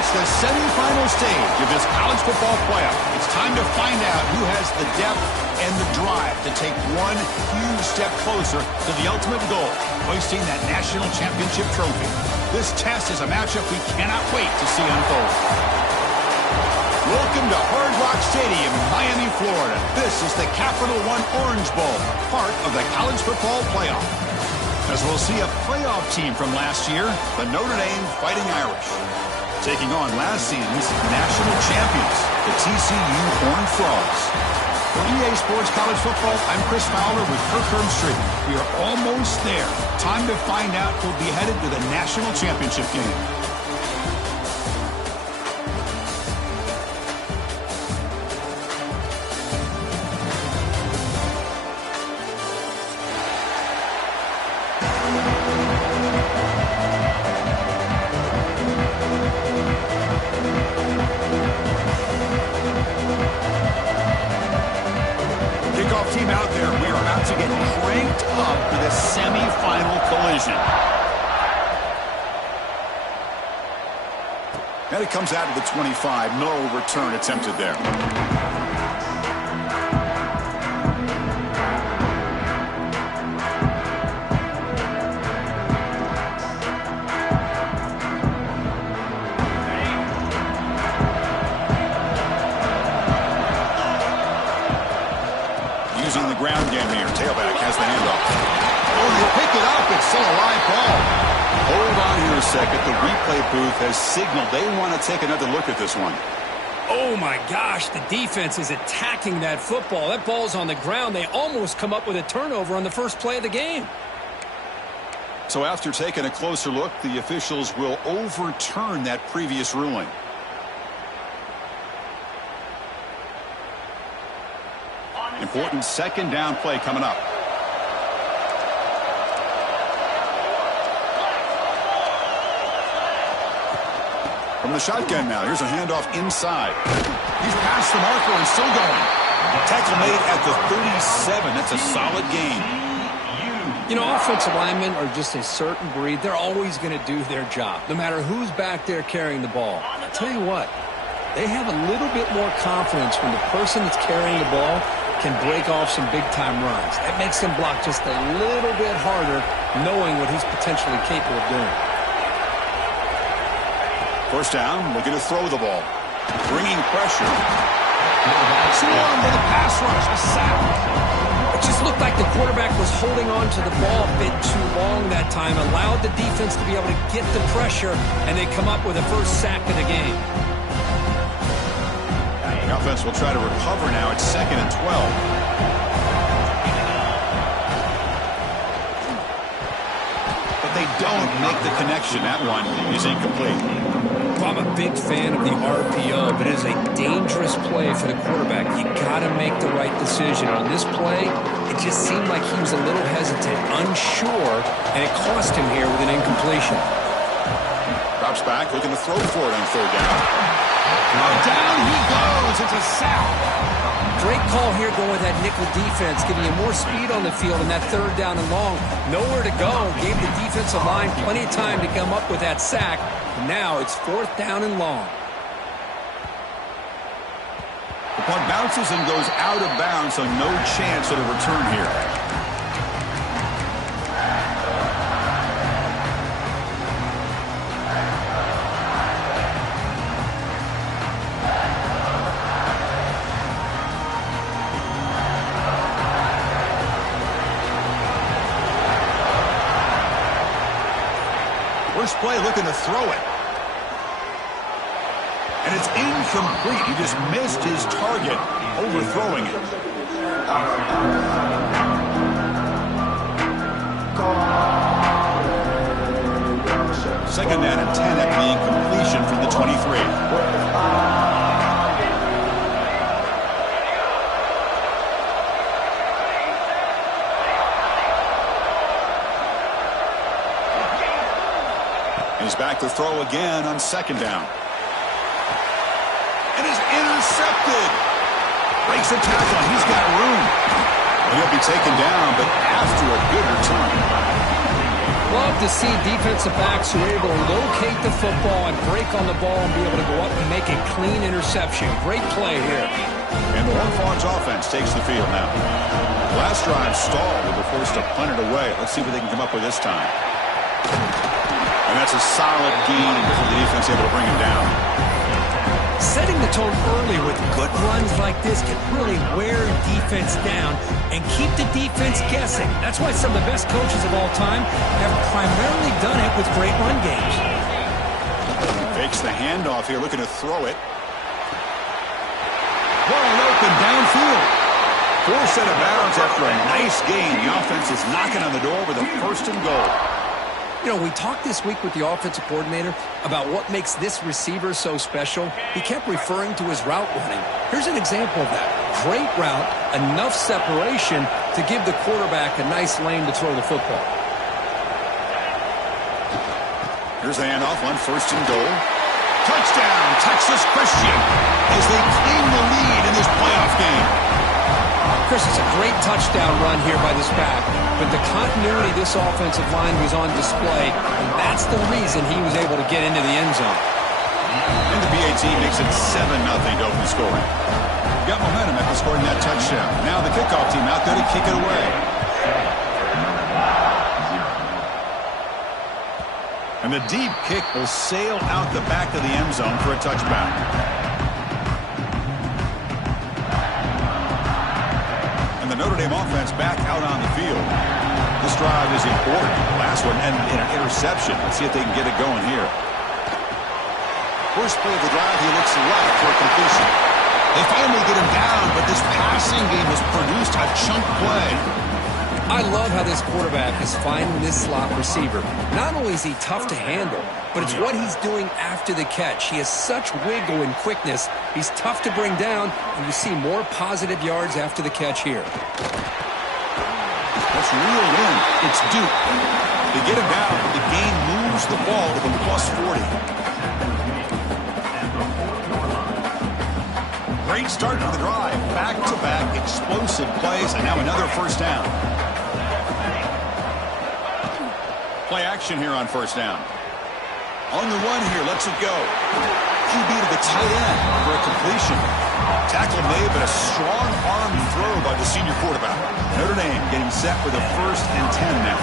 reached the semifinal stage of this college football playoff. It's time to find out who has the depth and the drive to take one huge step closer to the ultimate goal, hoisting that national championship trophy. This test is a matchup we cannot wait to see unfold. Welcome to Hard Rock Stadium in Miami, Florida. This is the Capital One Orange Bowl, part of the college football playoff. As we'll see a playoff team from last year, the Notre Dame Fighting Irish, taking on last season's national champions, the TCU Horned Frogs. For EA Sports College Football, I'm Chris Fowler with Kirk Herbstreit. We are almost there. Time to find out who'll be headed to the national championship game. Team out there, we are about to get cranked up for the semifinal collision. And it comes out of the 25. No return attempted there. Using the ground game here. Tailback has the handoff. Oh, you pick it up. It's still a live ball. Hold on here a second. The replay booth has signaled they want to take another look at this one. Oh, my gosh. The defense is attacking that football. That ball's on the ground. They almost come up with a turnover on the first play of the game. So after taking a closer look, the officials will overturn that previous ruling. Important second down play coming up. From the shotgun now, here's a handoff inside. He's past the marker and still going. Tackle made at the 37. That's a solid gain. You know, offensive linemen are just a certain breed. They're always going to do their job, no matter who's back there carrying the ball. I'll tell you what, they have a little bit more confidence when the person that's carrying the ball can break off some big-time runs. That makes them block just a little bit harder, knowing what he's potentially capable of doing. First down, looking to throw the ball. Bringing pressure. Swarm with a pass rush, a sack. It just looked like the quarterback was holding on to the ball a bit too long that time, allowed the defense to be able to get the pressure, and they come up with the first sack of the game. The offense will try to recover now. It's 2nd and 12. But they don't make the connection. That one is incomplete. Well, I'm a big fan of the RPO, but it is a dangerous play for the quarterback. You got to make the right decision. On this play, it just seemed like he was a little hesitant, unsure, and it cost him here with an incompletion. Drops back, looking to throw for it on 3rd down. Down he goes. It's a sack. Great call here going with that nickel defense, giving you more speed on the field in that 3rd down and long. Nowhere to go. Gave the defensive line plenty of time to come up with that sack. And now it's 4th down and long. The punt bounces and goes out of bounds, so no chance at a return here. First play looking to throw it. And it's incomplete. He just missed his target, overthrowing it. Second down and 10 at the incompletion from the 23. He's back to throw again on 2nd down. And is intercepted. Breaks a tackle. He's got room. He'll be taken down, but after a good return. Love to see defensive backs who are able to locate the football and break on the ball and be able to go up and make a clean interception. Great play here. And the Horned offense takes the field now. Last drive stalled. They were forced to punt it away. Let's see what they can come up with this time. And that's a solid gain before the defense able to bring him down. Setting the tone early with good runs like this can really wear defense down and keep the defense guessing. That's why some of the best coaches of all time have primarily done it with great run games. Fakes the handoff here, looking to throw it. Ball open downfield. Forced out of bounds after a nice gain. The offense is knocking on the door with a 1st and goal. You know, we talked this week with the offensive coordinator about what makes this receiver so special. He kept referring to his route running. Here's an example of that. Great route, enough separation to give the quarterback a nice lane to throw the football. Here's the handoff on 1st and goal. Touchdown, Texas Christian, as they claim the lead in this playoff game. Chris, it's a great touchdown run here by this back, but the continuity of this offensive line was on display, and that's the reason he was able to get into the end zone. And the BAT makes it 7-0 to open scoring. Got momentum after scoring that touchdown. Now the kickoff team out there to kick it away. And the deep kick will sail out the back of the end zone for a touchdown. The Notre Dame offense back out on the field. This drive is important. Last one ended in an interception. Let's see if they can get it going here. First play of the drive, he looks left for a completion. They finally get him down, but this passing game has produced a chunk play. I love how this quarterback is finding this slot receiver. Not only is he tough to handle, but it's what he's doing after the catch. He has such wiggle and quickness. He's tough to bring down, and you see more positive yards after the catch here. That's reeled in. It's Duke. They get him down, but the gain moves the ball to the +40. Great start to the drive. Back-to-back explosive plays, and now another 1st down. Play action here on 1st down. On the run here, lets it go. QB to the tight end for a completion. Tackle made, but a strong arm throw by the senior quarterback. Notre Dame getting set for the 1st and 10 now.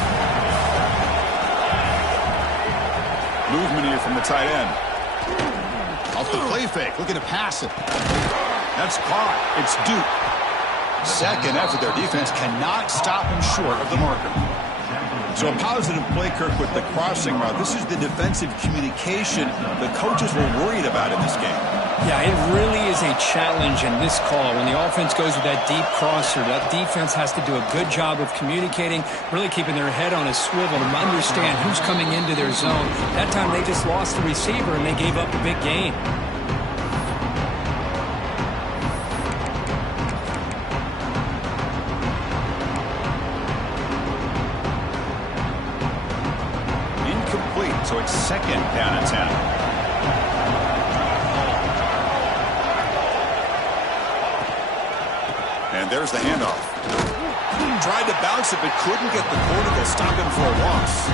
Movement here from the tight end. Off the play fake, looking to pass it. That's caught. It's Duke. 2nd effort. Their defense cannot stop him short of the marker. So a positive play, Kirk, with the crossing route. This is the defensive communication the coaches were worried about in this game. Yeah, it really is a challenge in this call. When the offense goes with that deep crosser, that defense has to do a good job of communicating, really keeping their head on a swivel to understand who's coming into their zone. That time they just lost the receiver and they gave up a big gain. So it's 2nd down and 10. And there's the handoff. Tried to bounce it, but couldn't get the corner to stop him for a loss.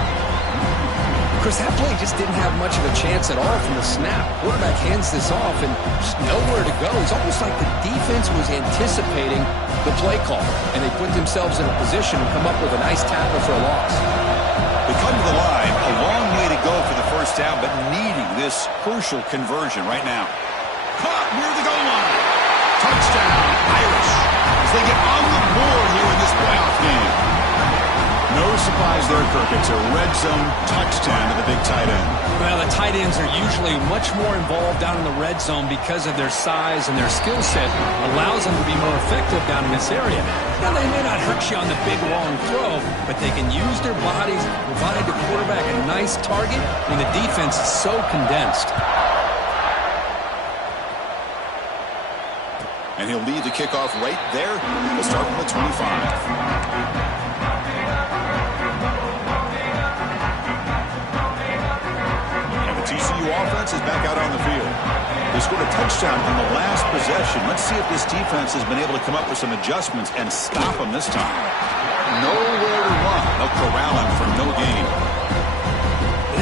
Chris, that play just didn't have much of a chance at all from the snap. Quarterback hands this off and just nowhere to go. It's almost like the defense was anticipating the play call, and they put themselves in a position to come up with a nice tackle for a loss. They come to the line, a long way to go for the 1st down, but needing this crucial conversion right now. Caught near the goal line. Touchdown, Irish, as they get on the board here in this playoff game. No surprise there, Kirk. It's a red zone touchdown to the big tight end. Well, the tight ends are usually much more involved down in the red zone because of their size and their skill set. Allows them to be more effective down in this area. Now, they may not hurt you on the big, long throw, but they can use their bodies to provide the quarterback a nice target when the defense is so condensed. And he'll lead the kickoff right there. He'll start from the 25. TCU offense is back out on the field. They scored a touchdown on the last possession. Let's see if this defense has been able to come up with some adjustments and stop them this time. Nowhere to run. They'll corral him for no gain.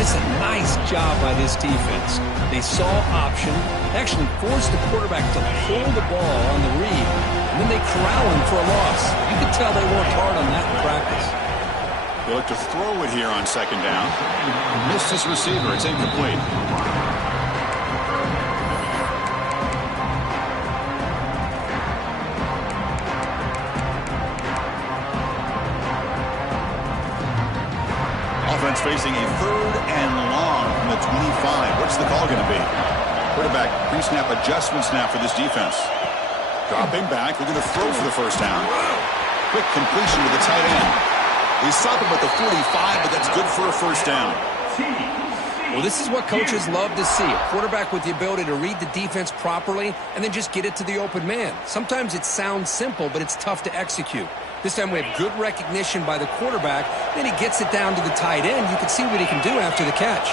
It's a nice job by this defense. They saw option, actually forced the quarterback to pull the ball on the read, and then they corral him for a loss. You can tell they worked hard on that in practice. They look to throw it here on second down. Missed his receiver. It's incomplete. Offense facing a 3rd and long from the 25. What's the call going to be? Quarterback pre-snap adjustments now for this defense. Dropping back, looking to throw for the first down. Quick completion to the tight end. They stop him at the 45, but that's good for a first down. Well, this is what coaches love to see. A quarterback with the ability to read the defense properly and then just get it to the open man. Sometimes it sounds simple, but it's tough to execute. This time we have good recognition by the quarterback. Then he gets it down to the tight end. You can see what he can do after the catch.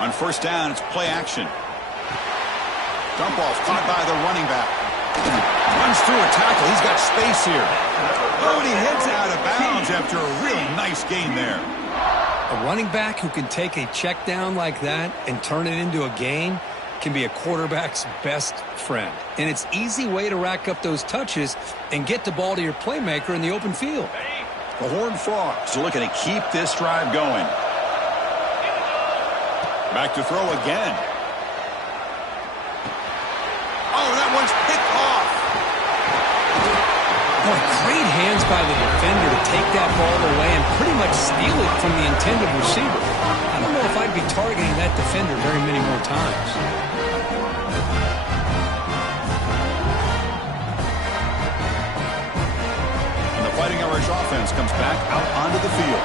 On first down, it's play action. Dump off caught by the running back. Runs through a tackle. He's got space here. Oh, and he heads out of bounds after a really nice gain there. A running back who can take a check down like that and turn it into a gain can be a quarterback's best friend. And it's an easy way to rack up those touches and get the ball to your playmaker in the open field. The Horned Frogs are looking to keep this drive going. Back to throw again. Oh, that one's picked off. Boy, great hands by the defender to take that ball away and pretty much steal it from the intended receiver. I don't know if I'd be targeting that defender very many more times. And the Fighting Irish offense comes back out onto the field.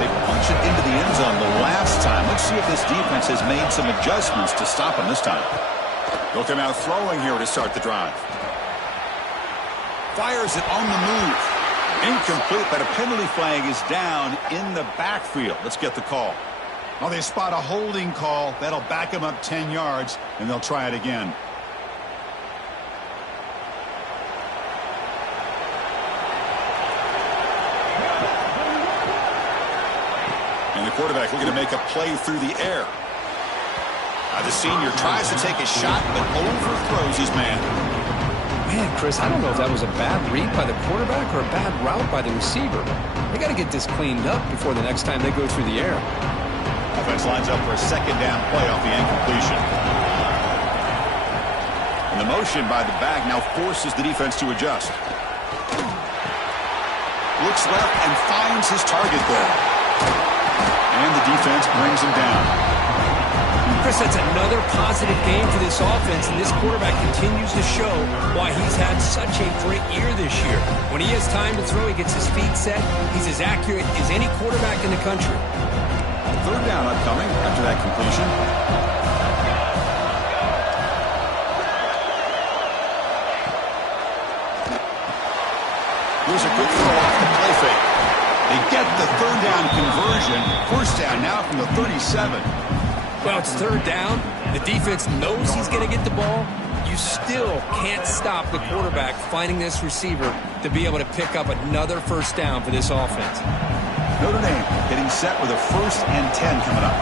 They punch it into the end zone the last time. Let's see if this defense has made some adjustments to stop them this time. They'll come out throwing here to start the drive. Fires it on the move. Incomplete, but a penalty flag is down in the backfield. Let's get the call. Well, they spot a holding call. That'll back them up 10 yards, and they'll try it again. And the quarterback looking to make a play through the air. The senior tries to take a shot, but overthrows his man. Man, Chris, I don't know if that was a bad read by the quarterback or a bad route by the receiver. They got to get this cleaned up before the next time they go through the air. Offense lines up for a second down play off the incompletion. And the motion by the back now forces the defense to adjust. Looks left and finds his target there. And the defense brings him down. Chris, that's another positive game for this offense, and this quarterback continues to show why he's had such a great year this year. When he has time to throw, he gets his feet set. He's as accurate as any quarterback in the country. Third down upcoming after that completion. Here's a quick throw off the play fake. They get the third down conversion. First down now from the 37. Well, it's third down. The defense knows he's going to get the ball. You still can't stop the quarterback finding this receiver to be able to pick up another first down for this offense. Notre Dame getting set with a 1st and 10 coming up.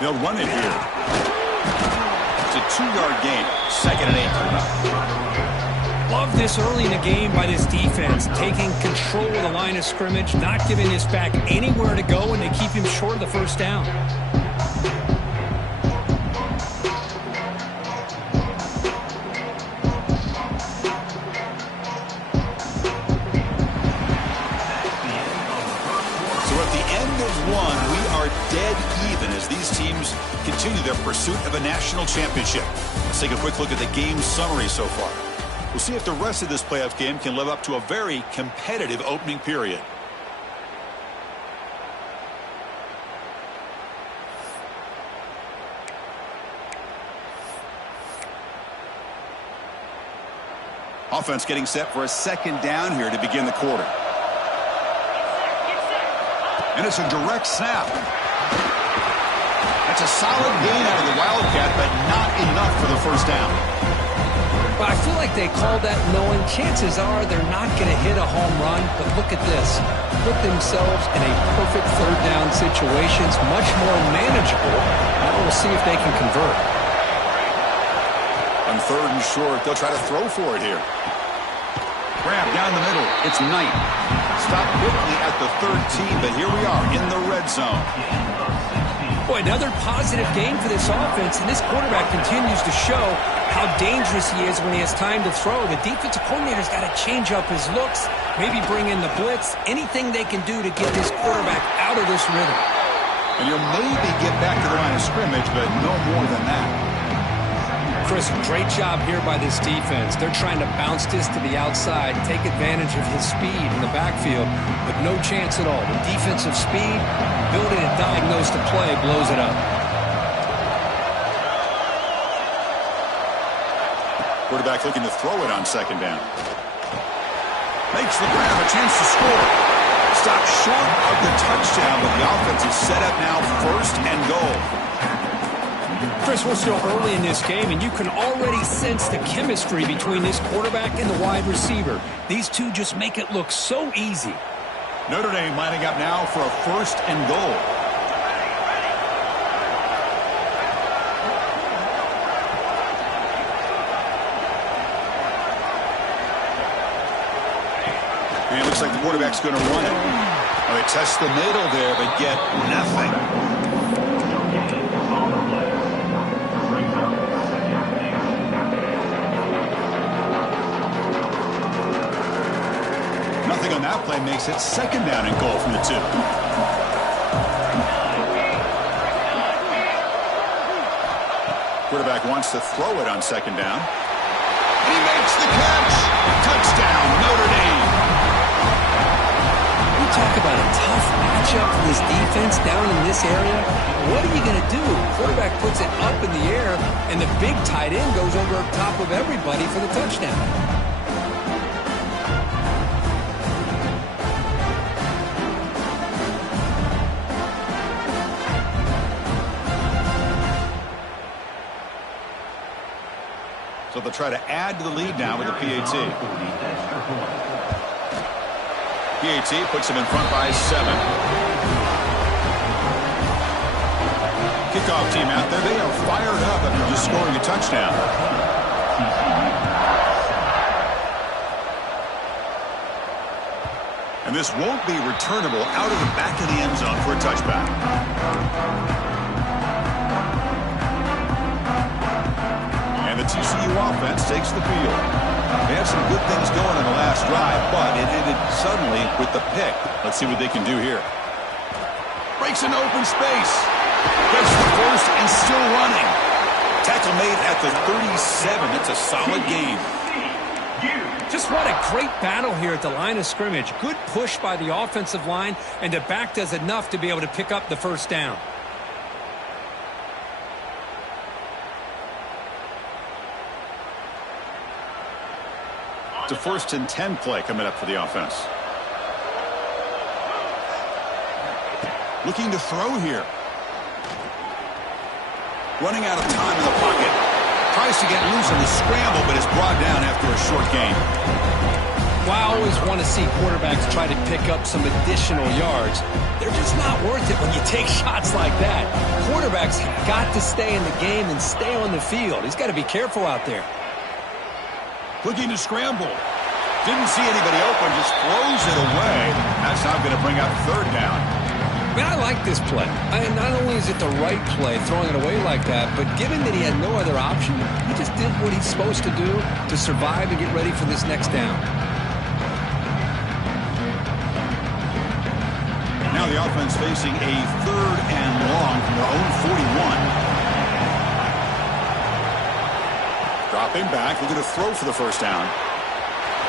They'll run it here. It's a 2-yard gain. 2nd and 8 coming up. Love this early in the game by this defense, taking control of the line of scrimmage, not giving this back anywhere to go, and they keep him short of the first down. So at the end of one, we are dead even as these teams continue their pursuit of a national championship. Let's take a quick look at the game summary so far. We'll see if the rest of this playoff game can live up to a very competitive opening period. Offense getting set for a second down here to begin the quarter. And it's a direct snap. That's a solid gain out of the Wildcat, but not enough for the first down. But I feel like like they called that knowing chances are they're not going to hit a home run, but look at this. Put themselves in a perfect third down situation. It's much more manageable. Now we'll see if they can convert. On 3rd and short, they'll try to throw for it here. Grab down the middle. It's Knight. Stop quickly at the 13, but here we are in the red zone. Boy, another positive game for this offense, and this quarterback continues to show how dangerous he is when he has time to throw. The defensive coordinator's got to change up his looks, maybe bring in the blitz, anything they can do to get this quarterback out of this rhythm. And you'll maybe get back to the line of scrimmage, but no more than that. Chris, great job here by this defense. They're trying to bounce this to the outside, take advantage of his speed in the backfield, but no chance at all. The defensive speed, ability to diagnose the play, blows it up. Quarterback looking to throw it on 2nd down. Makes the grab, a chance to score. Stopped short of the touchdown, but the offense is set up now 1st and goal. Chris, we're still early in this game, and you can already sense the chemistry between this quarterback and the wide receiver. These two just make it look so easy. Notre Dame lining up now for a 1st and goal. And it looks like the quarterback's going to run it. Oh, they test the middle there, but get nothing. On that play makes it 2nd down and goal from the 2. Quarterback wants to throw it on 2nd down. He makes the catch. Touchdown, Notre Dame. You talk about a tough matchup for this defense down in this area. What are you going to do? Quarterback puts it up in the air, and the big tight end goes over top of everybody for the touchdown. So they'll try to add to the lead now with the PAT. PAT puts them in front by 7. Kickoff team out there. They are fired up after just scoring a touchdown. And this won't be returnable out of the back of the end zone for a touchback. And the TCU offense takes the field. They had some good things going on the last drive, but it ended suddenly with the pick. Let's see what they can do here. Breaks into open space. Gets the first and still running. Tackle made at the 37. It's a solid game. Just what a great battle here at the line of scrimmage. Good push by the offensive line, and the back does enough to be able to pick up the first down. It's a 1st and 10 play coming up for the offense. Looking to throw here. Running out of time in the pocket. Tries to get loose on the scramble, but is brought down after a short gain. Well, I always want to see quarterbacks try to pick up some additional yards. They're just not worth it when you take shots like that. Quarterbacks have got to stay in the game and stay on the field. He's got to be careful out there. Looking to scramble. Didn't see anybody open, just throws it away. That's now going to bring up 3rd down. I mean, I like this play. Not only is it the right play, throwing it away like that, but given that he had no other option, he just did what he's supposed to do to survive and get ready for this next down. Now the offense facing a 3rd and long from their own 41. Dropping back, looking to throw for the first down.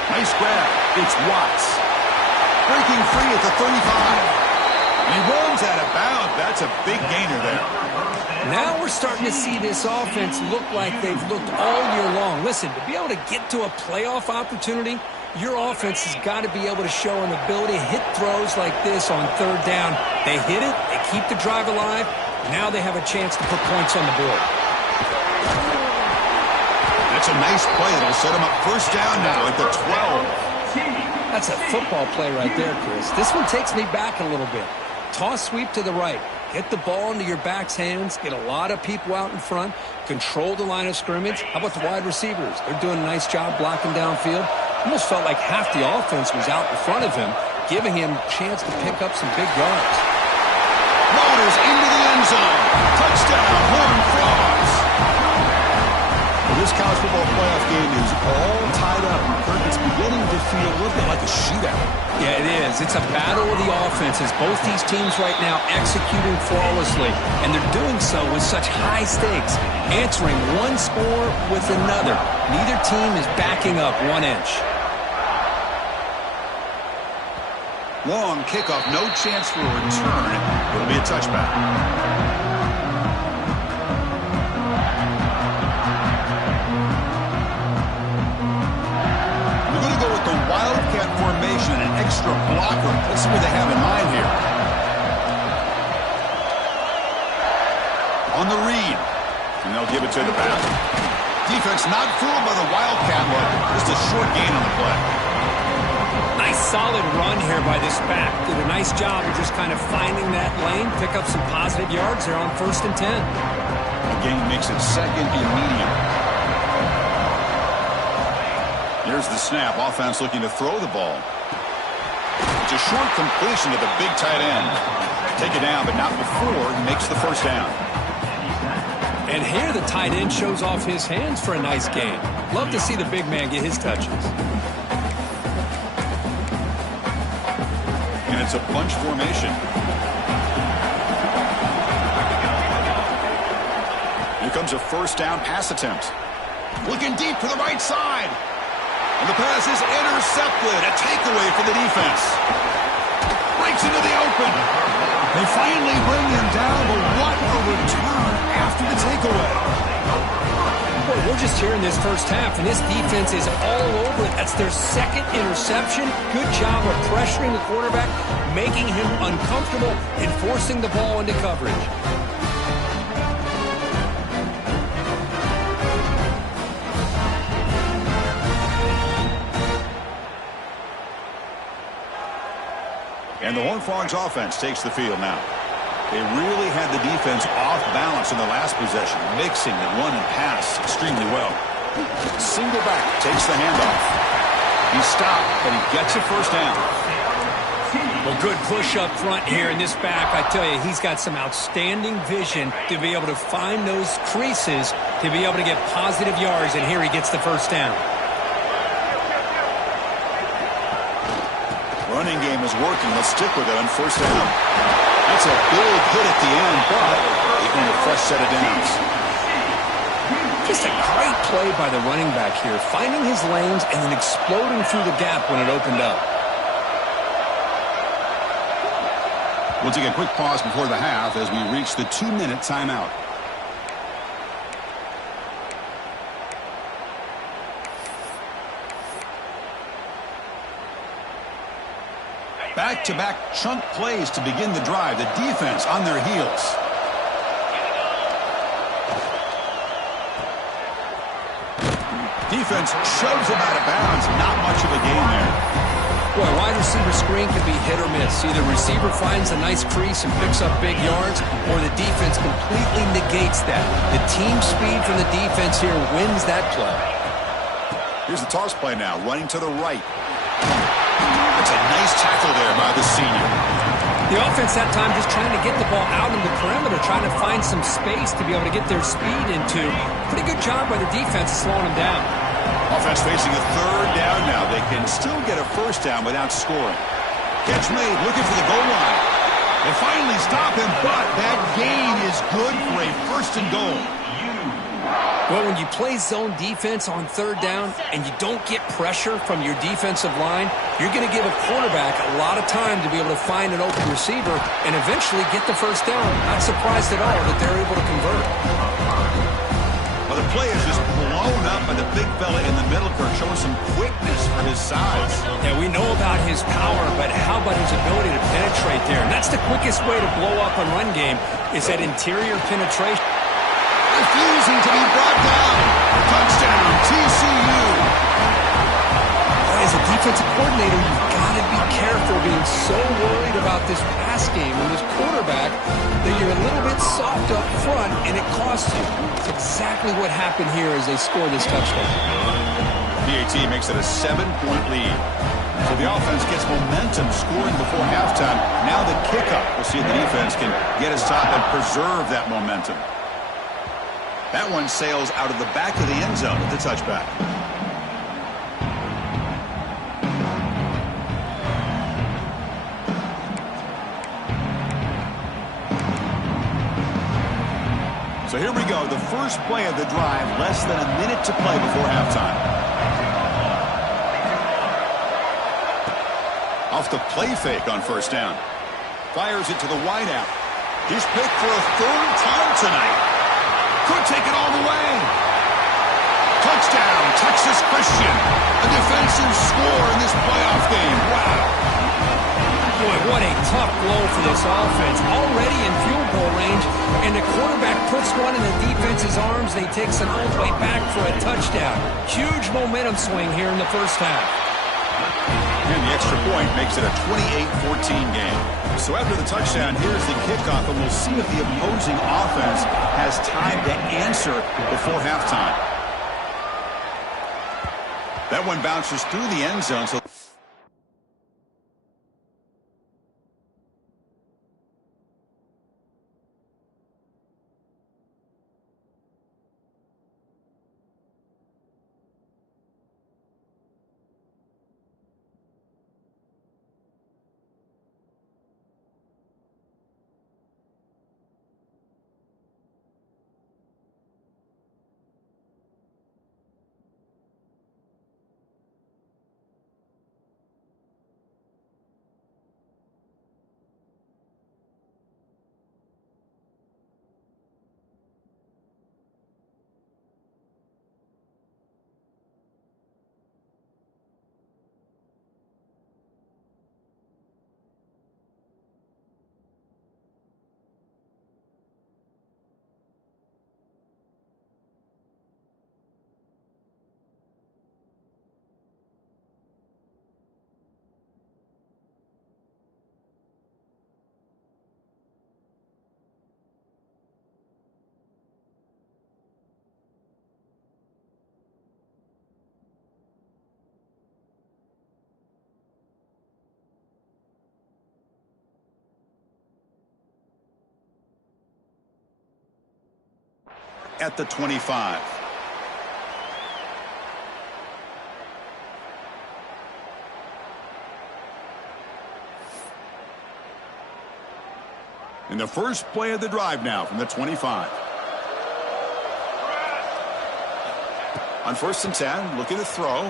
Nice grab. It's Watts. Breaking free at the 35. And he runs out of bounds. That's a big gainer there. Now we're starting to see this offense look like they've looked all year long. Listen, to be able to get to a playoff opportunity, your offense has got to be able to show an ability to hit throws like this on 3rd down. They hit it, they keep the drive alive. Now they have a chance to put points on the board. That's a nice play. That'll set him up first down now at the 12. That's a football play right there, Chris. This one takes me back a little bit. Toss sweep to the right. Get the ball into your back's hands. Get a lot of people out in front. Control the line of scrimmage. How about the wide receivers? They're doing a nice job blocking downfield. Almost felt like half the offense was out in front of him, giving him a chance to pick up some big yards. Motors into the end zone. Touchdown, Horned Frogs. Well, this college football playoff game is all tied up. Kirk, it's beginning to feel a little bit like a shootout. Yeah, it is. It's a battle of the offenses. Both these teams right now executing flawlessly, and they're doing so with such high stakes, answering one score with another. Neither team is backing up 1 inch. Long kickoff, no chance for a return. It'll be a touchback. Wildcat formation, an extra blocker. Let's see what they have in mind here. On the read. And they'll give it to the back. Defense not fooled by the Wildcat look. Just a short gain on the play. Nice solid run here by this back. Did a nice job of just kind of finding that lane, pick up some positive yards there on 1st and 10. The game makes it 2nd and medium. Here's the snap. Offense looking to throw the ball. It's a short completion to the big tight end. Take it down, but not before he makes the first down. And here the tight end shows off his hands for a nice gain. Love to see the big man get his touches. And it's a bunch formation. Here comes a first down pass attempt. Looking deep to the right side. And the pass is intercepted. A takeaway for the defense. Breaks into the open. They finally bring him down, but what a return after the takeaway. Boy, we're just here in this first half, and this defense is all over it. That's their 2nd interception. Good job of pressuring the quarterback, making him uncomfortable, and forcing the ball into coverage. And the Horned Frogs offense takes the field now. They really had the defense off balance in the last possession, mixing the run and pass extremely well. Single back takes the handoff. He stopped, but he gets a first down. Well, good push up front here in this back. I tell you, he's got some outstanding vision to be able to find those creases, to be able to get positive yards, and here he gets the first down. Running game is working. Let's stick with it on first down. That's a big hit at the end, but even a fresh set of downs. Just a great play by the running back here, finding his lanes and then exploding through the gap when it opened up. We'll take a quick pause before the half as we reach the 2-minute timeout. Back-to-back chunk plays to begin the drive. The defense on their heels. Defense shoves him out of bounds. Not much of a gain there. Boy, wide receiver screen can be hit or miss. Either receiver finds a nice crease and picks up big yards, or the defense completely negates that. The team speed from the defense here wins that play. Here's the toss play now, running to the right. That's a nice tackle there by the senior. The offense that time just trying to get the ball out in the perimeter, trying to find some space to be able to get their speed into. Pretty good job by the defense slowing them down. Offense facing a 3rd down now. They can still get a first down without scoring. Catch made, looking for the goal line. They finally stop him, but that gain is good for a 1st and goal. Well, when you play zone defense on 3rd down and you don't get pressure from your defensive line, you're going to give a quarterback a lot of time to be able to find an open receiver and eventually get the first down. Not surprised at all that they're able to convert. Well, the play is just blown up by the big fella in the middle, Kirk, showing some quickness for his size. Yeah, we know about his power, but how about his ability to penetrate there? And that's the quickest way to blow up a run game, is that interior penetration. Refusing to be brought down. Touchdown, offensive coordinator, you've got to be careful being so worried about this pass game and this quarterback that you're a little bit soft up front and it costs you. It's exactly what happened here as they score this touchdown. PAT makes it a 7-point lead. So the offense gets momentum scoring before halftime. Now the kickoff. We'll see if the defense can get his top and preserve that momentum. That one sails out of the back of the end zone at the touchback. So here we go, the first play of the drive, less than a minute to play before halftime. Off the play fake on first down. Fires it to the wideout. He's picked for a third time tonight. Could take it all the way. Touchdown, Texas Christian. A defensive score in this playoff game. Wow. Boy, what a tough blow for this offense. Already in field goal range, and the quarterback puts one in the defense's arms, and he takes it all the way back for a touchdown. Huge momentum swing here in the first half. And the extra point makes it a 28-14 game. So after the touchdown, here's the kickoff, and we'll see if the opposing offense has time to answer before halftime. That one bounces through the end zone. So at the 25. In the first play of the drive now from the 25. On first and 10, looking to throw.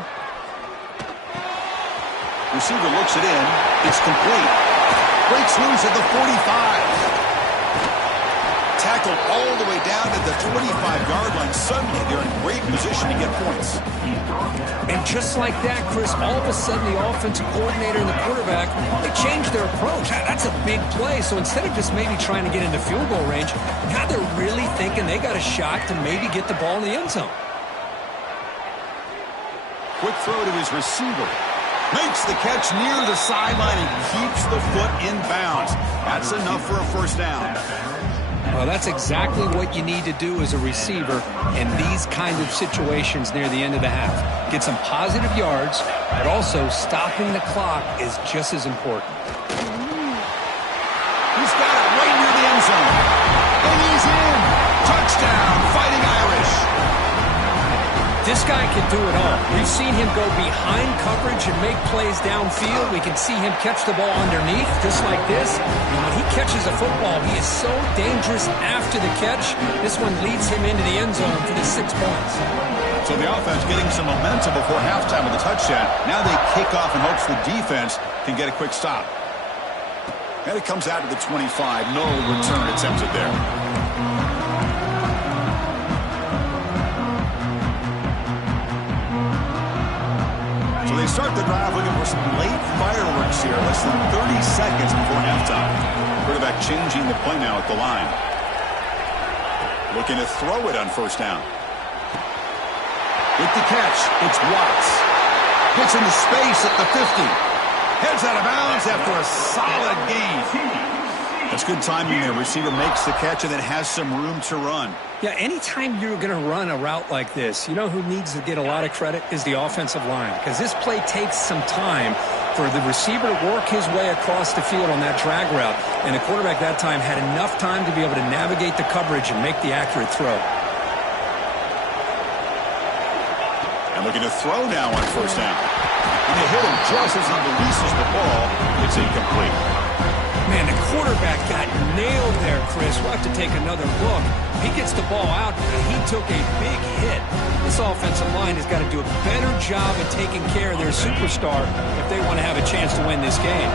Receiver looks it in. It's complete. Breaks loose at the 45. Tackled all the way down to the 25-yard line. Suddenly, they're in great position to get points. And just like that, Chris, all of a sudden the offensive coordinator and the quarterback, they changed their approach. That's a big play. So instead of just maybe trying to get into field goal range, now they're really thinking they got a shot to maybe get the ball in the end zone. Quick throw to his receiver. Makes the catch near the sideline and keeps the foot in bounds. That's enough for a first down. Well, that's exactly what you need to do as a receiver in these kind of situations near the end of the half. Get some positive yards, but also stopping the clock is just as important. He's got it right near the end zone. And he's in. Touchdown, Fighting Irish. This guy can do it all. We've seen him go behind coverage and make plays downfield. We can see him catch the ball underneath, just like this. And when he catches a football, he is so dangerous after the catch. This one leads him into the end zone for the 6 points. So the offense getting some momentum before halftime with a touchdown. Now they kick off in hopes the defense can get a quick stop. And it comes out to the 25. No return attempted there. So they start the drive looking for some late fireworks here. Less than 30 seconds before halftime. Quarterback changing the play now at the line. Looking to throw it on first down. With the catch, it's Watts. Gets into space at the 50. Heads out of bounds after a solid gain. That's good timing there. Receiver makes the catch and then has some room to run. Yeah, anytime you're going to run a route like this, you know who needs to get a lot of credit is the offensive line, because this play takes some time for the receiver to work his way across the field on that drag route, and the quarterback that time had enough time to be able to navigate the coverage and make the accurate throw. And looking to throw now on first down. And they hit him just as he releases the ball. It's incomplete. Man, the quarterback got nailed there, Chris. We'll have to take another look. He gets the ball out, and he took a big hit. This offensive line has got to do a better job of taking care of their superstar if they want to have a chance to win this game.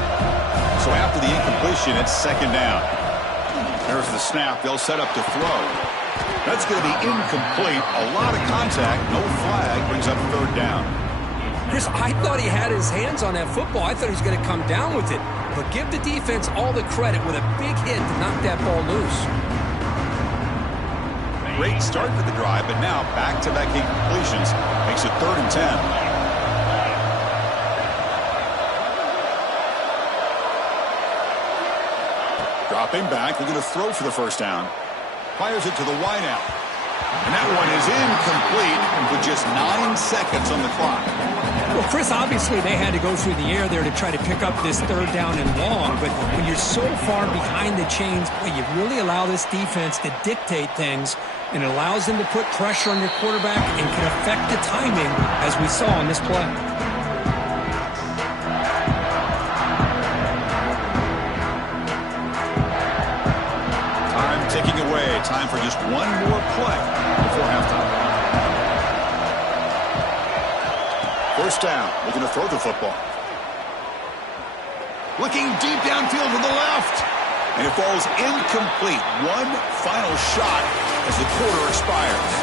So after the incompletion, it's second down. There's the snap. They'll set up to throw. That's going to be incomplete. A lot of contact. No flag. Brings up third down. Chris, I thought he had his hands on that football. I thought he was going to come down with it. But give the defense all the credit with a big hit to knock that ball loose. Great start to the drive, but now back-to-back incompletions makes it 3rd and 10. Dropping back, they're going to throw for the first down. Fires it to the wideout. And that one is incomplete with just 9 seconds on the clock. Well, Chris, obviously they had to go through the air there to try to pick up this third down and long, but when you're so far behind the chains, well, you really allow this defense to dictate things, and it allows them to put pressure on your quarterback and can affect the timing, as we saw on this play. Time ticking away. Time for just one more play before halftime. First down. Looking to throw the football. Looking deep downfield to the left. And it falls incomplete. One final shot as the quarter expires.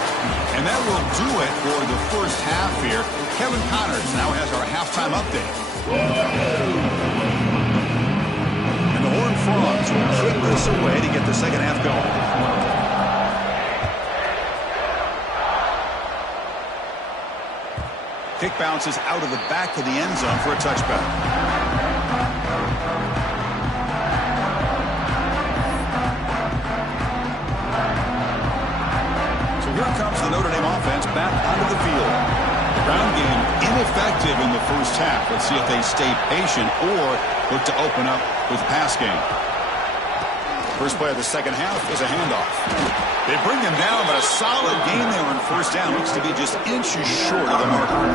And that will do it for the first half here. Kevin Connors now has our halftime update. And the Horned Frogs will kick this away to get the second half going. Kick bounces out of the back of the end zone for a touchback. So here comes the Notre Dame offense back onto the field. The ground game ineffective in the first half. Let's see if they stay patient or look to open up with the pass game. First play of the second half is a handoff. They bring him down, but a solid gain there on first down. Looks to be just inches short of the marker.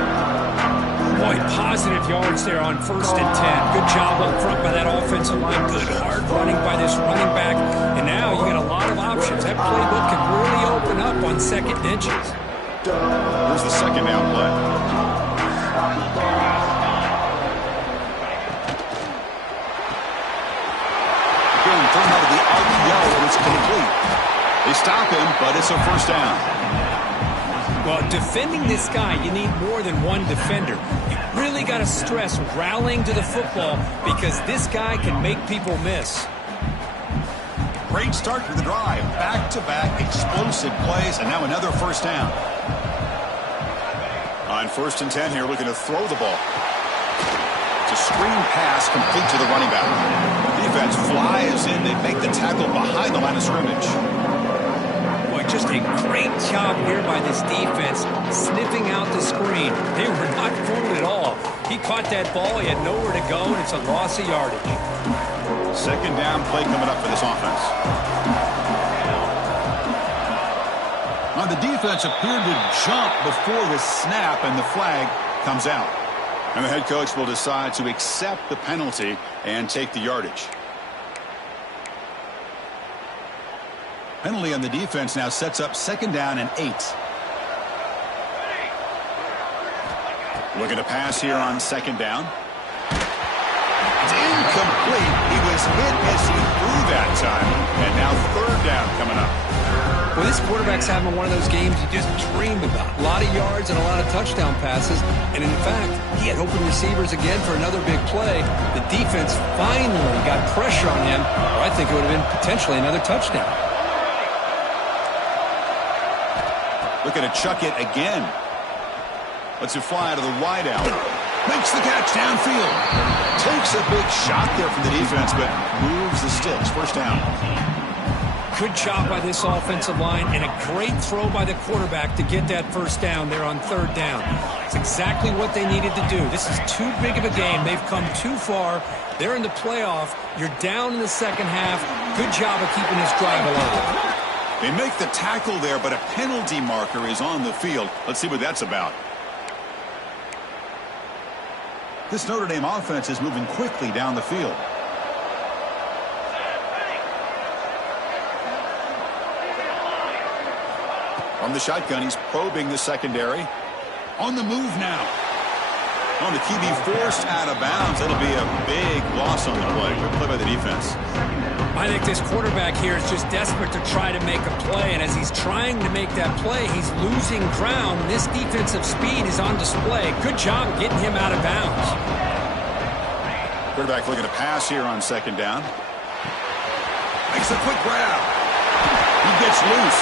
Boy, positive yards there on 1st and 10. Good job up front by that offensive line. Good hard running by this running back. And now you got a lot of options. That playbook can really open up on second and inches. Here's the second down play. Again, thrown out of the RPO, and it's complete. They stop him, but it's a first down. Well, defending this guy, you need more than one defender. You really got to stress rallying to the football because this guy can make people miss. Great start to the drive. Back-to-back explosive plays, and now another first down. On 1st and 10 here, looking to throw the ball. It's a screen pass complete to the running back. Defense flies in. They make the tackle behind the line of scrimmage. Boy, just a great job here by this defense, sniffing out the screen. They were not fooled at all. He caught that ball. He had nowhere to go, and it's a loss of yardage. Second down play coming up for this offense. Now the defense appeared to jump before the snap, and the flag comes out. And the head coach will decide to accept the penalty and take the yardage. Penalty on the defense now sets up second down and 8. Looking to pass here on second down. It's incomplete. He was hit as he threw that time. And now third down coming up. Well, this quarterback's having one of those games you just dreamed about. A lot of yards and a lot of touchdown passes. And in fact, he had open receivers again for another big play. The defense finally got pressure on him, or I think it would have been potentially another touchdown. Looking to chuck it again. Lets it fly to the wideout. Makes the catch downfield. Takes a big shot there from the defense, but moves the sticks. First down. Good job by this offensive line and a great throw by the quarterback to get that first down there on third down. It's exactly what they needed to do. This is too big of a game. They've come too far. They're in the playoff. You're down in the second half. Good job of keeping this drive alive. They make the tackle there, but a penalty marker is on the field. Let's see what that's about. This Notre Dame offense is moving quickly down the field. From the shotgun, he's probing the secondary. On the move now. On the QB forced out of bounds. It'll be a big loss on the play. Good play by the defense. I think this quarterback here is just desperate to try to make a play, and as he's trying to make that play, he's losing ground. This defensive speed is on display. Good job getting him out of bounds. Quarterback looking to pass here on second down. Makes a quick grab. He gets loose.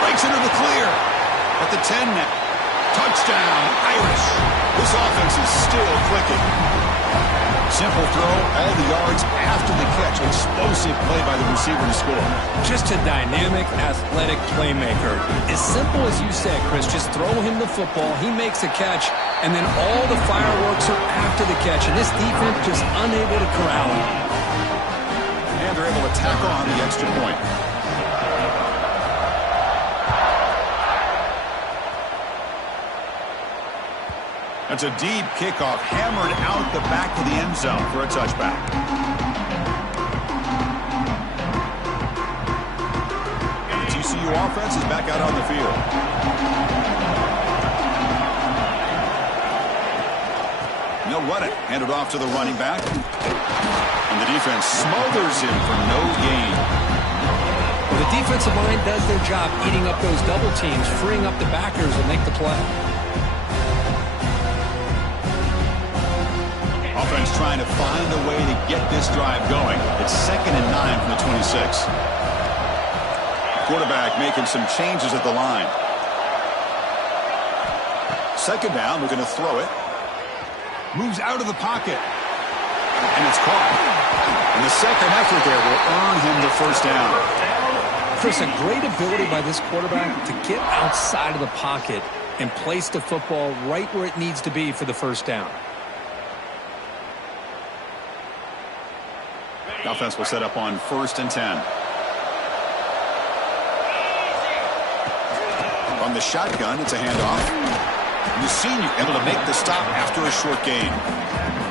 Breaks into the clear. At the 10 now. Touchdown, Irish. This offense is still clicking. Simple throw, all the yards after the catch. Explosive play by the receiver to score. Just a dynamic, athletic playmaker. As simple as you said, Chris, just throw him the football, he makes a catch, and then all the fireworks are after the catch, and this defense just unable to corral him. And they're able to tack on the extra point. That's a deep kickoff, hammered out the back of the end zone for a touchback. And the TCU offense is back out on the field. And they'll run it. Hand it off to the running back. And the defense smothers him for no gain. Well, the defensive line does their job eating up those double teams, freeing up the backers to make the play. Offense trying to find a way to get this drive going. It's 2nd and 9 from the 26. Quarterback making some changes at the line. Second down, we're going to throw it. Moves out of the pocket. And it's caught. And the second effort there will earn him the first down. Chris, a great ability by this quarterback to get outside of the pocket and place the football right where it needs to be for the first down. The offense will set up on 1st and 10. From the shotgun, it's a handoff. Mussinu able to make the stop after a short gain.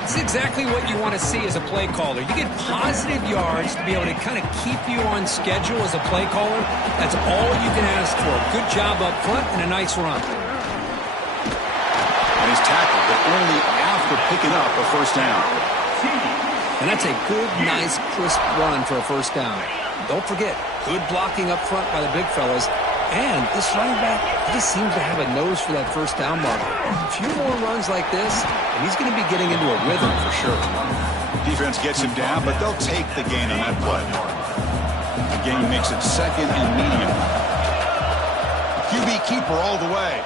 This is exactly what you want to see as a play caller. You get positive yards to be able to kind of keep you on schedule as a play caller. That's all you can ask for. Good job up front and a nice run. And he's tackled, but only after picking up a first down. And that's a good, nice, crisp run for a first down. Don't forget, good blocking up front by the big fellas. And this running back just seems to have a nose for that first down marker. A few more runs like this, and he's going to be getting into a rhythm for sure. Defense gets him down, but they'll take the gain on that play. The gain makes it 2nd and medium. QB keeper all the way.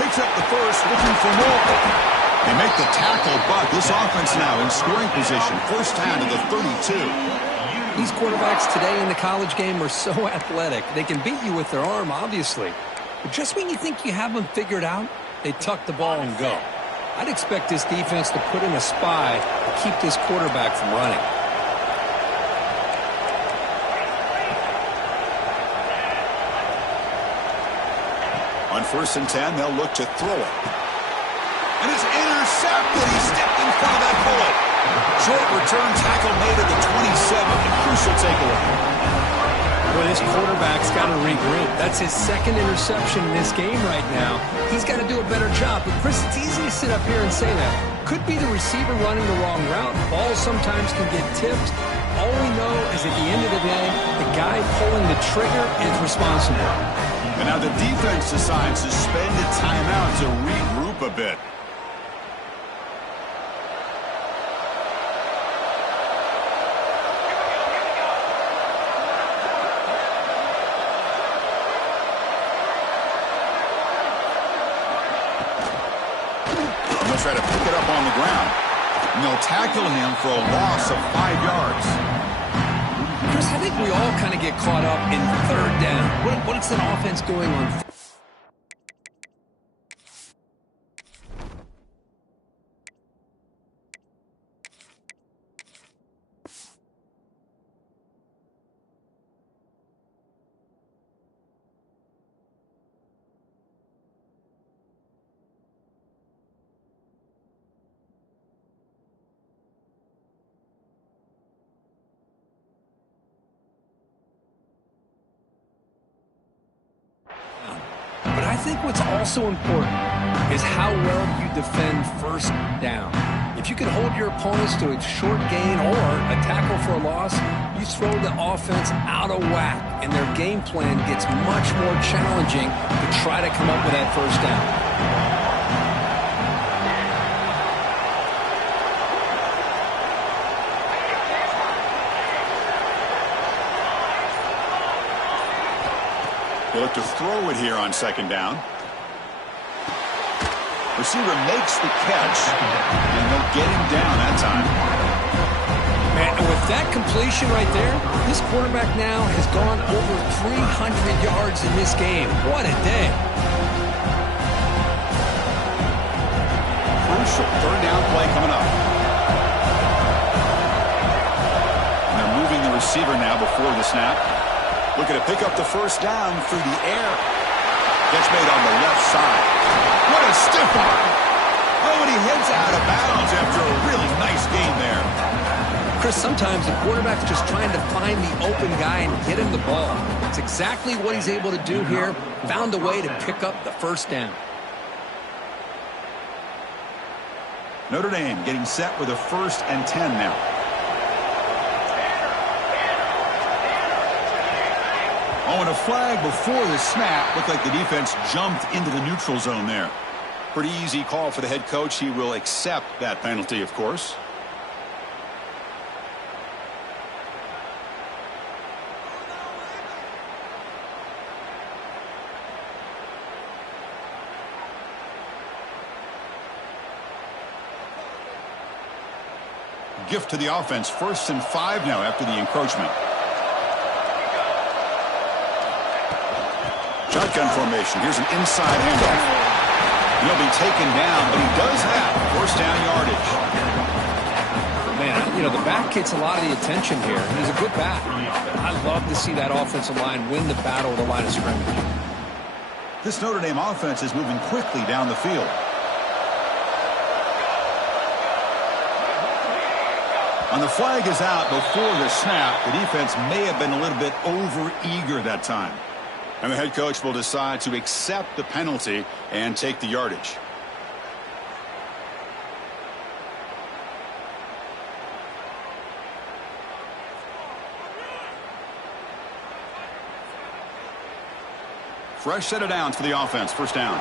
Picks up the first, looking for more. They make the tackle, but this offense now in scoring position. First down to the 32. These quarterbacks today in the college game are so athletic. They can beat you with their arm, obviously. But just when you think you have them figured out, they tuck the ball and go. I'd expect this defense to put in a spy to keep this quarterback from running. On 1st and 10, they'll look to throw it. And it's intercepted. He stepped in front of that bullet. Short return tackle made at the 27. A crucial takeaway. Well, this quarterback's got to regroup. That's his 2nd interception in this game right now. He's got to do a better job. But, Chris, it's easy to sit up here and say that. Could be the receiver running the wrong route. Balls sometimes can get tipped. All we know is at the end of the day, the guy pulling the trigger is responsible. And now the defense decides to spend a timeout to regroup a bit. they'll try to pick it up on the ground. And they'll tackle him for a loss of 5 yards. Chris, I think we all kind of get caught up in third down. What's an offense doing on I think what's also important is how well you defend first down. If you can hold your opponents to a short gain or a tackle for a loss, you throw the offense out of whack, and their game plan gets much more challenging to try to come up with that first down. They look to throw it here on second down. Receiver makes the catch, and they'll get him down that time. Man, with that completion right there, this quarterback now has gone over 300 yards in this game. What a day. Crucial third down play coming up. And they're moving the receiver now before the snap. Looking to pick up the first down through the air. Catch made on the left side. What a stiff arm. Oh, and he heads out of bounds after a really nice game there. Chris, sometimes the quarterback's just trying to find the open guy and get him the ball. It's exactly what he's able to do here. Found a way to pick up the first down. Notre Dame getting set with a 1st and 10 now. Oh, and a flag before the snap. Looked like the defense jumped into the neutral zone there. Pretty easy call for the head coach. He will accept that penalty, of course. Gift to the offense. 1st and 5 now after the encroachment. Shotgun formation. Here's an inside handoff. He'll be taken down, but he does have first down yardage. Man, you know, the back gets a lot of the attention here. He's a good back. I love to see that offensive line win the battle at the line of scrimmage. This Notre Dame offense is moving quickly down the field. And the flag is out before the snap. The defense may have been a little bit over-eager that time. And the head coach will decide to accept the penalty and take the yardage. Fresh set of downs for the offense. First down.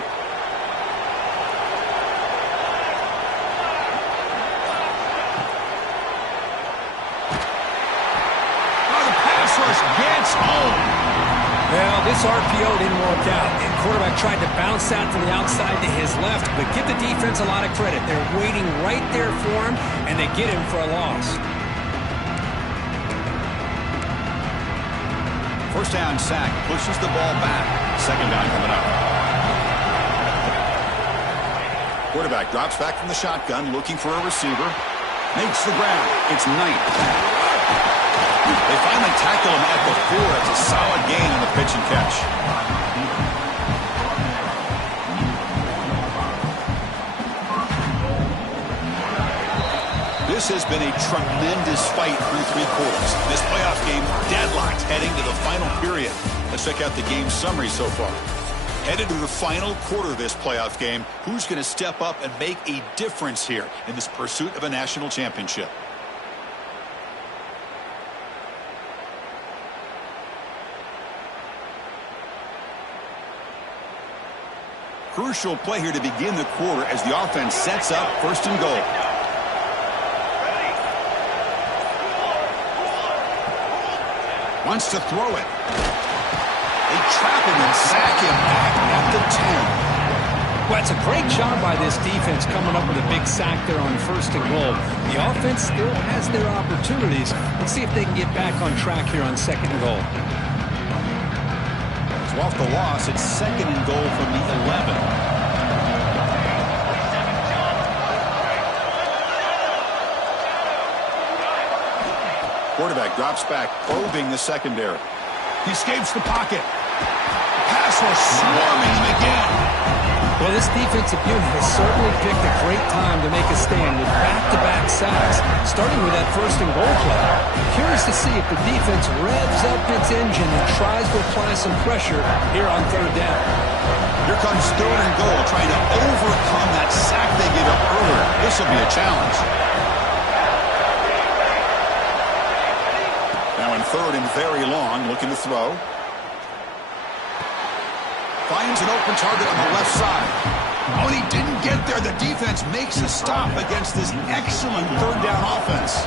Oh, the pass rush gets home. Well, this RPO didn't work out. The quarterback tried to bounce out to the outside to his left, but give the defense a lot of credit. They're waiting right there for him, and they get him for a loss. First down sack. Pushes the ball back. Second down coming up. Quarterback drops back from the shotgun, looking for a receiver. Makes the ground. It's Knight. They finally tackle him at the 4. It's a solid gain on the pitch and catch. This has been a tremendous fight through 3 quarters. This playoff game deadlocked heading to the final period. Let's check out the game summary so far. Headed to the final quarter of this playoff game, who's going to step up and make a difference here in this pursuit of a national championship? Crucial play here to begin the quarter as the offense sets up 1st and goal. Wants to throw it. They trap him and sack him back at the 10. Well, That's a great job by this defense coming up with a big sack there on 1st and goal. The offense still has their opportunities. Let's see if they can get back on track here on 2nd and goal. So off the loss, it's 2nd and goal from the 11. Quarterback drops back, probing the secondary. He escapes the pocket. Pass was swarming him again. Well, this defensive unit has certainly picked a great time to make a stand with back-to-back sacks, starting with that 1st and goal play. Curious to see if the defense revs up its engine and tries to apply some pressure here on 3rd down. Here comes 3rd and goal, trying to overcome that sack they gave up earlier. This will be a challenge. Now in 3rd and very long, looking to throw. Finds an open target on the left side. Oh, and he didn't get there. The defense makes a stop against this excellent 3rd down offense.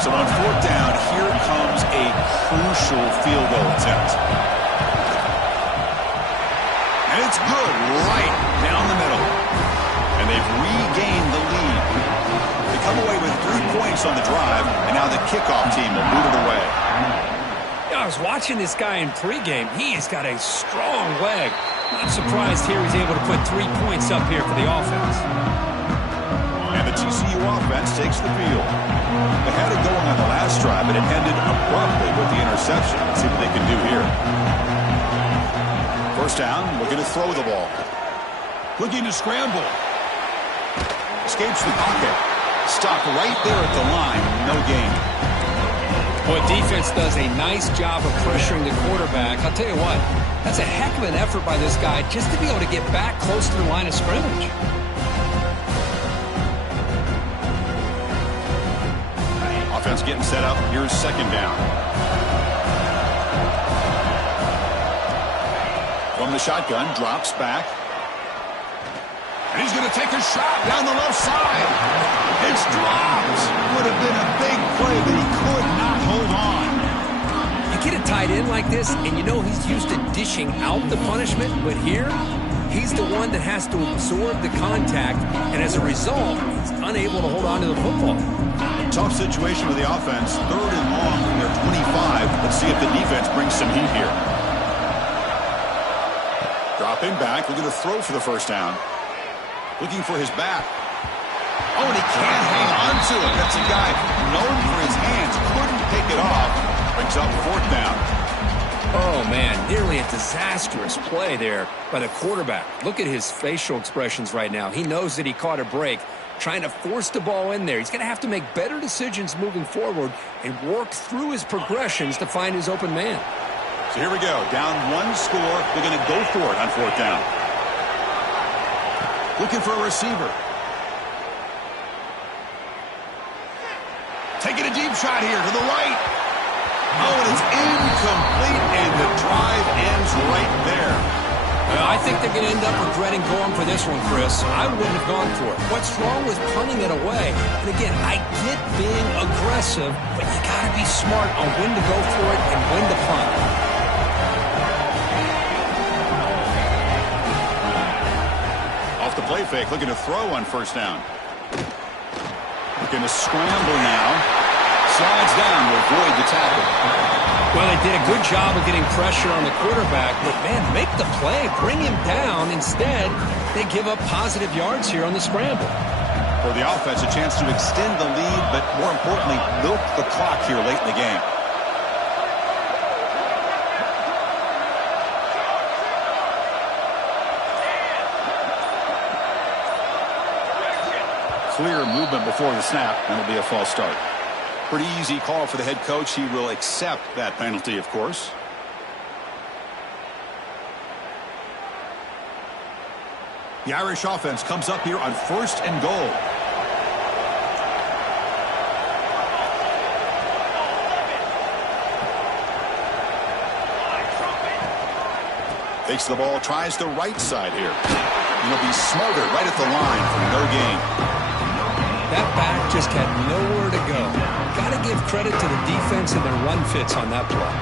So on 4th down, here comes a crucial field goal attempt. And it's good right down the middle. And they've regained the lead. They come away with 3 points on the drive, and now the kickoff team will boot it away. I was watching this guy in pregame. He has got a strong leg. Not surprised here he's able to put 3 points up here for the offense. And the TCU offense takes the field. They had it going on the last drive, but it ended abruptly with the interception. Let's see what they can do here. 1st down, looking to throw the ball. Looking to scramble. Escapes the pocket. Stopped right there at the line. No gain. Boy, defense does a nice job of pressuring the quarterback. I'll tell you what, that's a heck of an effort by this guy just to be able to get back close to the line of scrimmage. Offense getting set up. Here's 2nd down. From the shotgun, drops back. And he's going to take a shot down the left side. It's dropped. Would have been a big play, but he could not hold on. You get a tight end like this, and you know he's used to dishing out the punishment, but here, he's the one that has to absorb the contact, and as a result, he's unable to hold on to the football. Tough situation with the offense. 3rd and long from their 25. Let's see if the defense brings some heat here. Dropping back, looking to throw for the 1st down. Looking for his back. Oh, and he can't hang on to it. That's a guy known for his hands. Couldn't pick it off. Brings up 4th down. Oh, man, nearly a disastrous play there by the quarterback. Look at his facial expressions right now. He knows that he caught a break, trying to force the ball in there. He's going to have to make better decisions moving forward and work through his progressions to find his open man. So here we go. Down 1 score. They're going to go for it on 4th down. Looking for a receiver. Taking a deep shot here to the right. Oh, and it's incomplete, and the drive ends right there. Well, I think they're going to end up regretting going for this one, Chris. I wouldn't have gone for it. What's wrong with punting it away? And again, I get being aggressive, but you got to be smart on when to go for it and when to punt. Off the play fake, looking to throw on 1st down. Looking to scramble now. Slides down to avoid the tackle. Well, they did a good job of getting pressure on the quarterback, but, man, make the play. Bring him down. Instead, they give up positive yards here on the scramble. For the offense, a chance to extend the lead, but more importantly, milk the clock here late in the game. Clear movement before the snap, and it'll be a false start. Pretty easy call for the head coach. He will accept that penalty, of course. The Irish offense comes up here on 1st and goal. Takes the ball, tries the right side here. And he'll be smothered right at the line for no gain. That back just had nowhere to go. Got to give credit to the defense and their run fits on that play.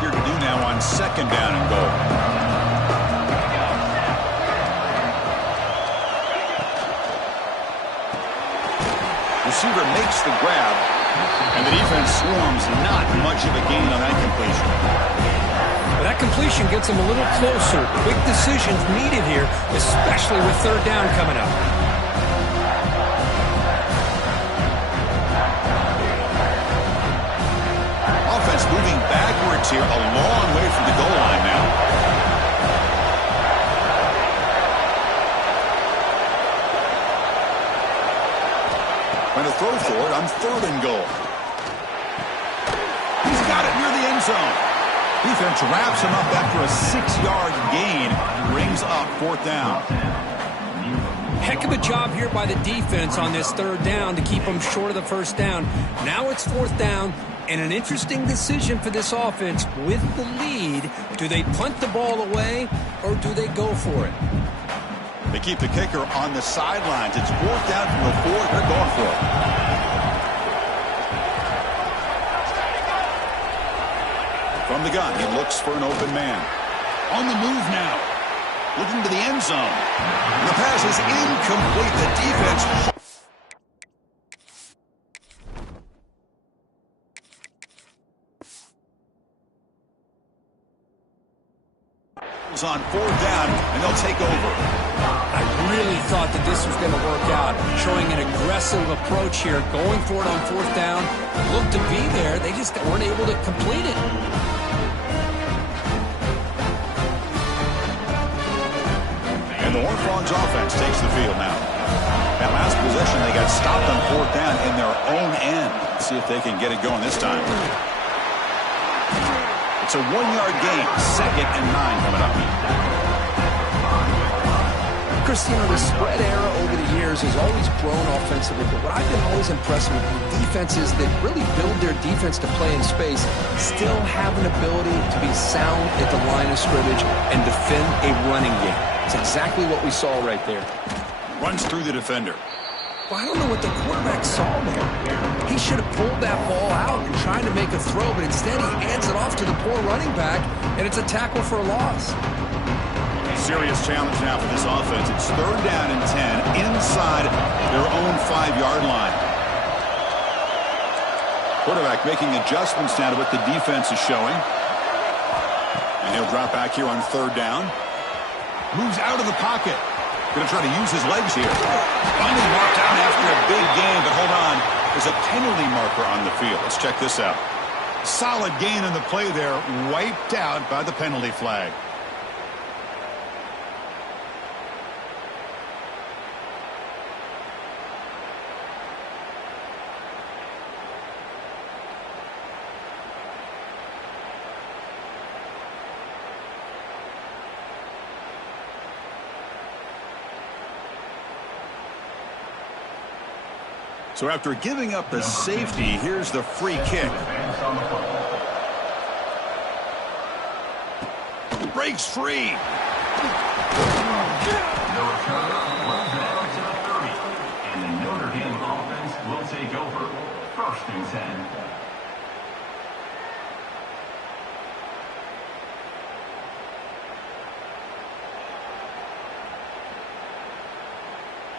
here to do now on 2nd down and goal. Receiver makes the grab, and the defense swarms. Not much of a gain on that completion. Well, that completion gets them a little closer. Quick decisions needed here, especially with 3rd down coming up. Offense moving backwards here, a long way from the goal line now. And a throw for it on 3rd and goal. He's got it near the end zone. Defense wraps him up after a 6-yard gain. Brings up 4th down. Heck of a job here by the defense on this 3rd down to keep them short of the 1st down. Now it's 4th down, and an interesting decision for this offense with the lead. Do they punt the ball away, or do they go for it? They keep the kicker on the sidelines. It's 4th down from the 4. They're going for it. From the gun, he looks for an open man. On the move now. Looking to the end zone. The pass is incomplete. The defense on 4th down, and they'll take over. I really thought that this was going to work out, showing an aggressive approach here, going for it on 4th down. Looked to be there. They just weren't able to complete it. And the Horned Frogs offense takes the field now. That last possession, they got stopped on 4th down in their own end. Let's see if they can get it going this time. It's a 1-yard gain. 2nd and 9 coming up. Cristiano, the spread era over the years has always grown offensively, but what I've been always impressed with defenses that really build their defense to play in space still have an ability to be sound at the line of scrimmage and defend a running game. It's exactly what we saw right there. Runs through the defender. Well, I don't know what the quarterback saw there. He should have pulled that ball out and tried to make a throw, but instead he hands it off to the poor running back, and it's a tackle for a loss. Serious challenge now for this offense. It's 3rd down and 10 inside their own 5-yard line. Quarterback making adjustments now to what the defense is showing. And he'll drop back here on 3rd down. Moves out of the pocket. Going to try to use his legs here. Finally marked out after a big gain, but hold on. There's a penalty marker on the field. Let's check this out. Solid gain in the play there. Wiped out by the penalty flag. So after giving up the safety, here's the free kick. Breaks free. The returner runs it out to the 30. And the Notre Dame offense will take over. 1st and 10.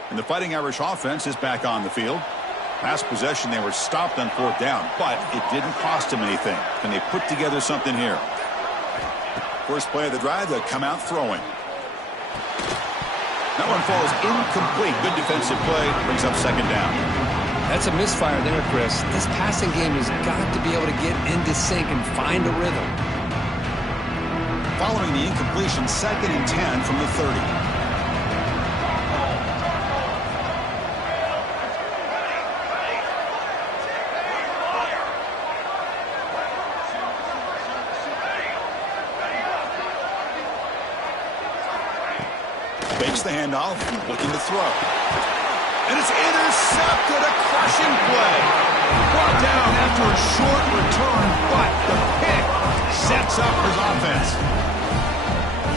And the Fighting Irish offense is back on the field. Last possession, they were stopped on 4th down, but it didn't cost them anything. Can they put together something here? First play of the drive, they'll come out throwing. That one falls incomplete. Good defensive play. Brings up 2nd down. That's a misfire there, Chris. This passing game has got to be able to get into sync and find a rhythm. Following the incompletion, 2nd and 10 from the 30. Fakes the handoff, looking to throw. And it's intercepted, a crushing play. Brought down after a short return, but the pick sets up his offense.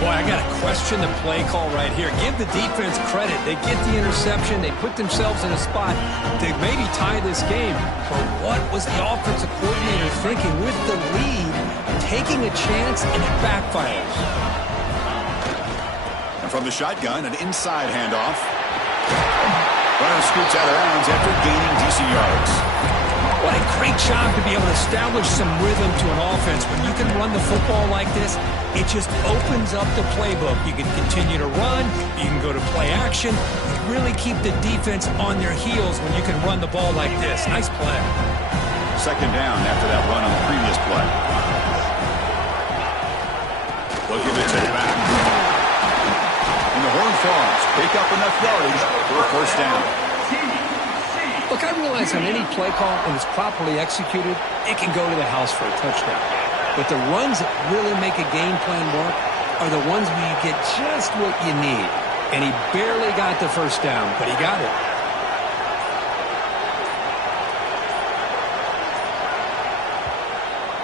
Boy, I got to question the play call right here. Give the defense credit. They get the interception. They put themselves in a spot to maybe tie this game. But what was the offensive coordinator thinking with the lead, taking a chance, and it backfires? And from the shotgun, an inside handoff. Runner scoots out of bounds after gaining decent yards. What a great job to be able to establish some rhythm to an offense. When you can run the football like this, it just opens up the playbook. You can continue to run. You can go to play action. You really keep the defense on their heels when you can run the ball like this. Nice play. Second down after that run on the previous play. Looking to take back. And the horn falls. Pick up enough yardage for a first down. Look, I realize on any play call, when it's properly executed, it can go to the house for a touchdown. But the runs that really make a game plan work are the ones where you get just what you need. And he barely got the first down, but he got it.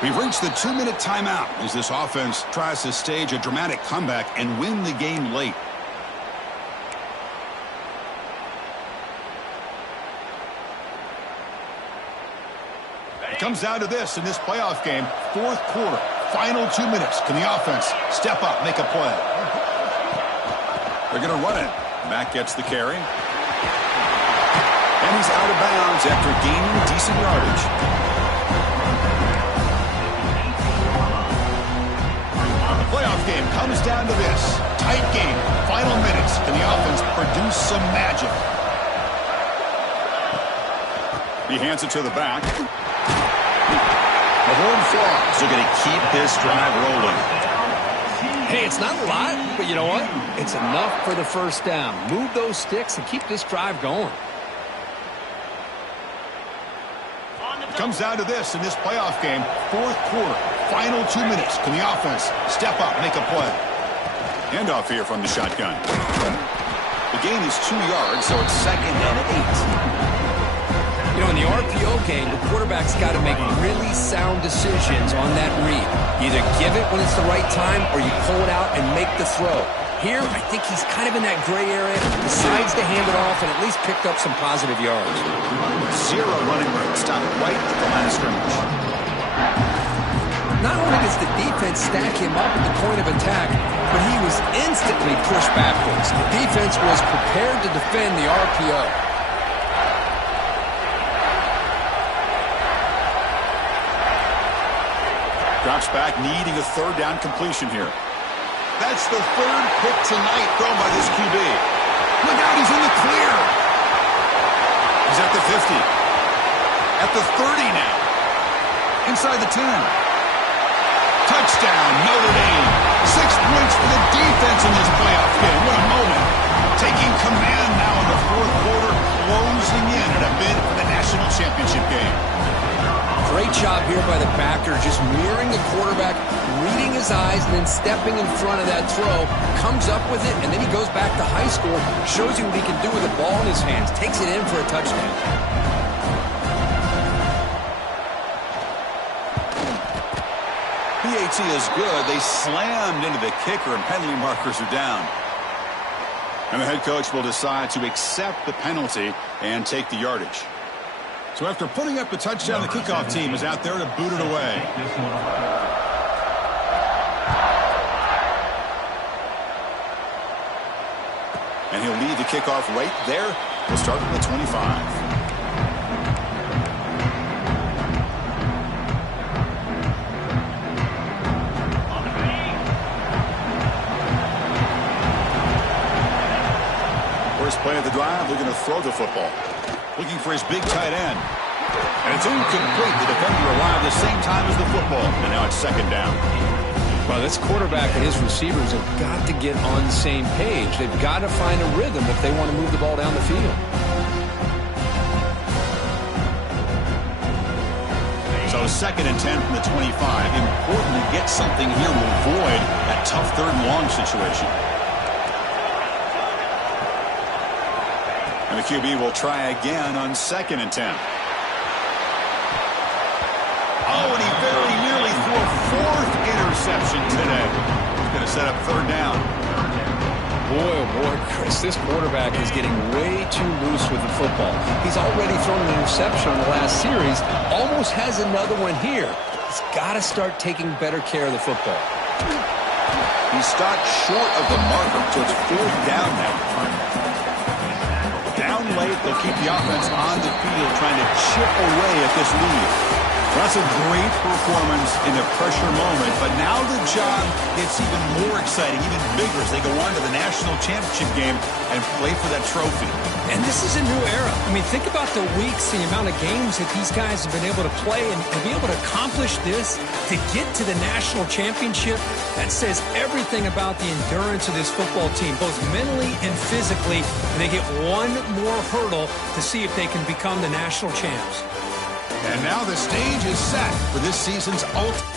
We've reached the 2-minute timeout as this offense tries to stage a dramatic comeback and win the game late. It comes down to this in this playoff game. Fourth quarter, final 2 minutes. Can the offense step up, make a play? They're going to run it. Mack gets the carry. And he's out of bounds after gaining decent yardage. The playoff game comes down to this. Tight game, final minutes. Can the offense produce some magic? He hands it to the back. The horn frogs are going to keep this drive rolling. Hey, it's not a lot, but you know what? It's enough for the first down. Move those sticks and keep this drive going. Comes down to this in this playoff game. Fourth quarter, final 2 minutes. Can the offense step up, make a play? Handoff here from the shotgun. The gain is 2 yards, so it's 2nd and 8. You know, in the RPO game, the quarterback's got to make really sound decisions on that read. You either give it when it's the right time or you pull it out and make the throw. Here, I think he's kind of in that gray area, decides to hand it off and at least picked up some positive yards. 0 running room, stopped right at the line of scrimmage. Not only does the defense stack him up at the point of attack, but he was instantly pushed backwards. The defense was prepared to defend the RPO. Drops back, needing a third down completion here. That's the third pick tonight thrown by this QB. Look out, he's in the clear. He's at the 50. At the 30 now. Inside the 10. Touchdown, Notre Dame. 6 points for the defense in this playoff game. What a moment. Taking command now in the fourth quarter, closing in at a bid for the national championship game. Great job here by the backer, just mirroring the quarterback, reading his eyes, and then stepping in front of that throw, comes up with it, and then he goes back to high school, shows you what he can do with the ball in his hands, takes it in for a touchdown. PAT is good. They slammed into the kicker, and penalty markers are down. And the head coach will decide to accept the penalty and take the yardage. So after putting up the touchdown, the kickoff team is out there to boot it away. And he'll lead the kickoff right there. We'll start at the 25. First play of the drive, looking to throw the football. Looking for his big tight end. And it's incomplete. The defender arrived the same time as the football. And now it's 2nd down. Well, this quarterback and his receivers have got to get on the same page. They've got to find a rhythm if they want to move the ball down the field. So 2nd and 10 from the 25. Important to get something here to avoid that tough 3rd and long situation. And the QB will try again on 2nd and 10. Oh, and he very nearly threw a 4th interception today. He's going to set up third down. Boy, oh boy, Chris, this quarterback is getting way too loose with the football. He's already thrown an interception on the last series, almost has another one here. He's got to start taking better care of the football. He stopped short of the marker, so it's fourth down now. Down late, they'll keep the offense on the field trying to chip away at this lead. That's a great performance in a pressure moment, but now the job gets even more exciting, even bigger as they go on to the national championship game and play for that trophy. And this is a new era. I mean, think about the weeks, the amount of games that these guys have been able to play, and to be able to accomplish this, to get to the national championship, that says everything about the endurance of this football team, both mentally and physically, and they get one more hurdle to see if they can become the national champs. And now the stage is set for this season's ultimate.